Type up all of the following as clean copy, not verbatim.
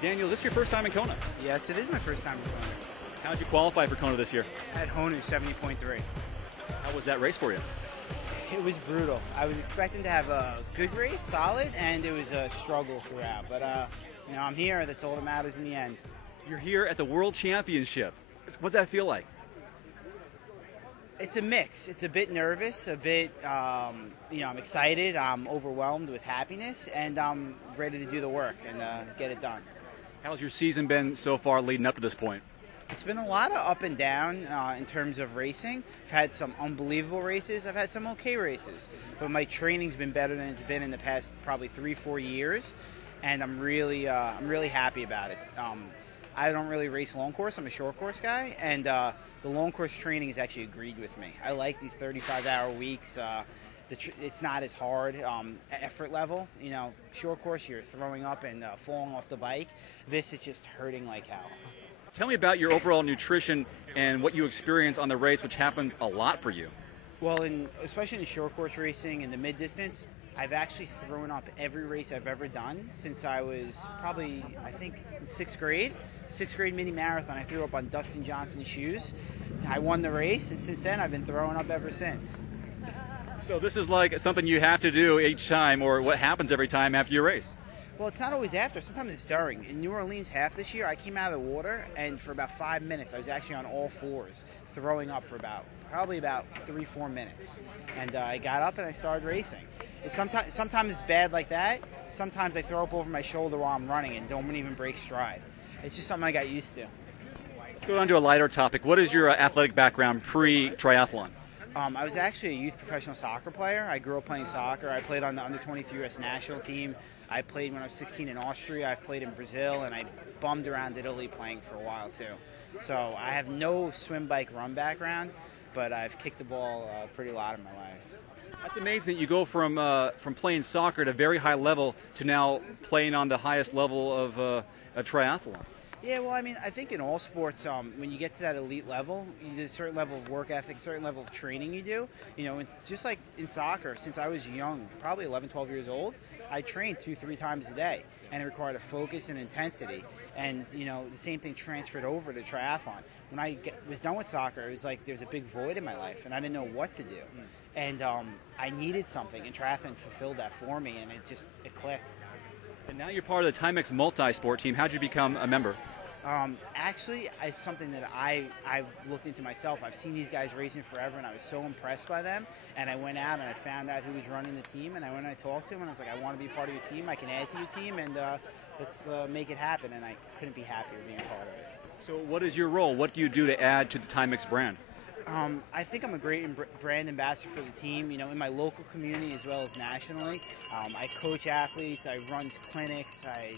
Daniel, this is your first time in Kona. Yes, it is my first time in Kona. How did you qualify for Kona this year? I had Honu 70.3. How was that race for you? It was brutal. I was expecting to have a good race, solid, and it was a struggle throughout. But, I'm here. That's all that matters in the end. You're here at the World Championship. What's that feel like? It's a mix. It's a bit nervous, a bit, I'm excited. I'm overwhelmed with happiness, and I'm ready to do the work and get it done. How's your season been so far leading up to this point? It's been a lot of up and down in terms of racing. I've had some unbelievable races. I've had some okay races. But my training's been better than it's been in the past probably 3-4 years, and I'm really happy about it. I don't really race long course. I'm a short course guy, and the long course training has actually agreed with me. I like these 35-hour weeks. It's not as hard effort level. Short course, you're throwing up and falling off the bike. This is just hurting like hell. Tell me about your overall nutrition and what you experience on the race, which happens a lot for you. Well, especially in short course racing and the mid-distance, I've actually thrown up every race I've ever done since I was probably, I think, in sixth grade mini marathon. I threw up on Dustin Johnson's shoes. I won the race, and since then I've been throwing up ever since. So this is like something you have to do each time, or what happens every time after you race? Well, it's not always after. Sometimes it's during. In New Orleans half this year, I came out of the water, and for about 5 minutes, I was actually on all fours, throwing up for probably about 3-4 minutes. And I got up and I started racing. Sometimes it's bad like that. Sometimes I throw up over my shoulder while I'm running and don't even break stride. It's just something I got used to. Let's go on to a lighter topic. What is your athletic background pre-triathlon? I was actually a youth professional soccer player. I grew up playing soccer. I played on the under-23 U.S. national team. I played when I was 16 in Austria. I've played in Brazil, and I bummed around Italy playing for a while too. So I have no swim, bike, run background, but I've kicked the ball a pretty lot in my life. That's amazing that you go from playing soccer at a very high level to now playing on the highest level of a triathlon. Yeah, well, I think in all sports, when you get to that elite level, there's a certain level of work ethic, a certain level of training you do. It's just like in soccer. Since I was young, probably 11, 12 years old, I trained 2-3 times a day, and it required a focus and intensity. And, the same thing transferred over to triathlon. When I was done with soccer, it was like there's a big void in my life, and I didn't know what to do. And I needed something, and triathlon fulfilled that for me, and it clicked. And now you're part of the TIMEX multi-sport team. How did you become a member? Actually, it's something that I've looked into myself. I've seen these guys racing forever, and I was so impressed by them. And I went out and I found out who was running the team, and I went and I talked to him, and I was like, I want to be part of your team. I can add to your team, and let's make it happen. And I couldn't be happier being part of it. So what is your role? What do you do to add to the TIMEX brand? I think I'm a great brand ambassador for the team, in my local community as well as nationally. I coach athletes, I run clinics, I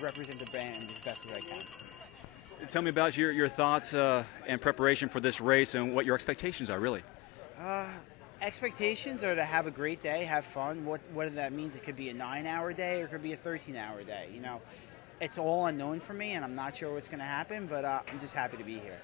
represent the brand as best as I can. Tell me about your thoughts and preparation for this race and what your expectations are, really. Expectations are to have a great day, have fun. What that means, it could be a 9-hour day or it could be a 13-hour day. It's all unknown for me, and I'm not sure what's going to happen, but I'm just happy to be here.